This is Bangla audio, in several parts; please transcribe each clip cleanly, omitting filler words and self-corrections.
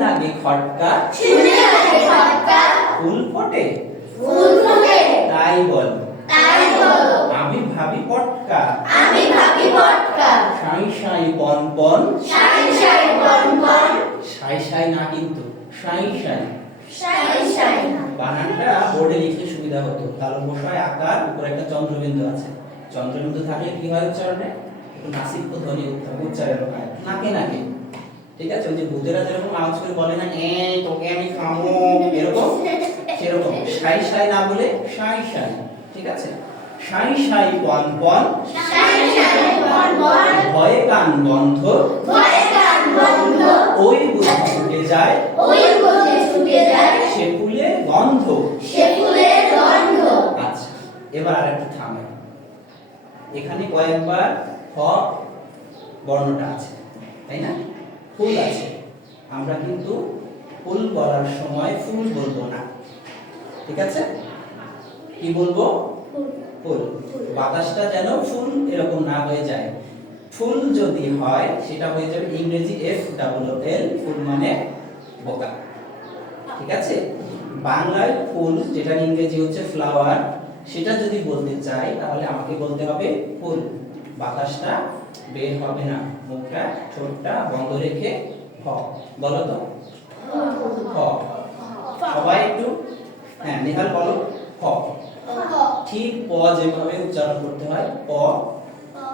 লাগে খটকা ফুল ফোটে তাই বল আমি ভাবি পটকা সাই সাই পন পন সাই সাই না কিন্তু সাই সাই বানানটা বোর্ডে লিখতে সুবিধা হতো তালু বসায় আকার উপরে একটা চন্দ্রবিন্দু আছে চন্দ্রবিন্দু থাকলে কি হয় উচ্চারণে একটু নাসিক ধ্বনি উচ্চারণ হয় নাকে নাকে ঠিক আছে ওই যে ভূতেরা যেরকম আওয়াজ করে বলে না তোকে আমি খামো এরকম সেরকম সাই সাই না বলে সাই সাই ঠিক আছে সাই সাই পন পন ভয়ে কান বন্ধ ওই বুঝে ছুটে যায় সে ফুলের গন্ধ আচ্ছা এবার আরেকটু থামে এখানে কয়েকবার হ বর্ণটা আছে তাই না ফুল আছে আমরা কিন্তু ফুল বলার সময় ফুল বলবো না ঠিক আছে কি বলবো ফুল বাতাসটা যেন ফুল এরকম না হয়ে যায় ফুল যদি হয় সেটা হয়ে যাবে ইংরেজি FOOL ফুল মানে বোকা ঠিক আছে বাংলায় ফুল যেটা ইংরেজি হচ্ছে ফ্লাওয়ার সেটা যদি বলতে চাই তাহলে আমাকে বলতে হবে ফুল বাতাসটা বের হবে না মুখটা ঠোঁটটা বন্ধ রেখে হ বলো তো হ সবাই একটু হ্যাঁ নিহাল বলো হ ঠিক প যেভাবে উচ্চারণ করতে হয় প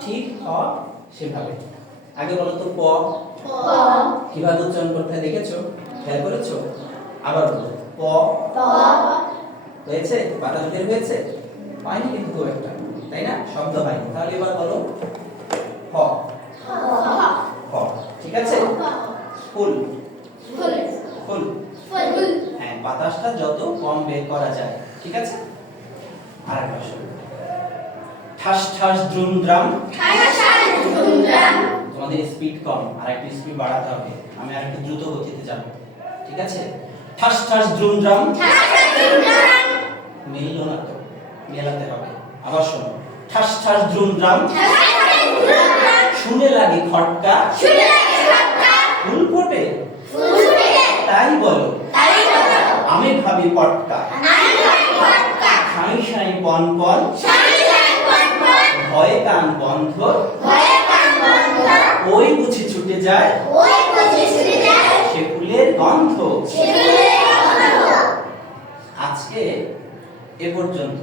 ঠিক হ সেভাবে আগে বলো তো প কিভাবে উচ্চারণ করতে হয় দেখেছো খেয়াল করেছো আবার বলো প হয়েছে বাতাস বের হয়েছে পাইনি কিন্তু খুব একটা তাই না শব্দ পাইনি তাহলে এবার বলো হ হ ঠিক আছে ফুল ফুল হ্যাঁ বাতাসটা যত কম বের করা যায় ঠিক আছে আরেকটা শব্দ ঠাস ঠাস দ্রুম দ্রাম তোমাদের স্পিড কম আরেকটু স্পিড বাড়াতে হবে আমি আরেকটু দ্রুত গতিতে যাব ঠিক আছে ঠাস ঠাস দ্রুম দ্রাম মিললো না তো মেলাতে হবে আবার শোনো ঠাস ঠাস দ্রুম দ্রাম শুনে লাগে খটকা ফুল ফোটে তাই বলো আমি ভাবি পটকা সাই সাই পন পন ভয়ে কান বন্ধ ওই বুঝি ছুটে যায় সে ফুলের গন্ধ আজকে এ পর্যন্ত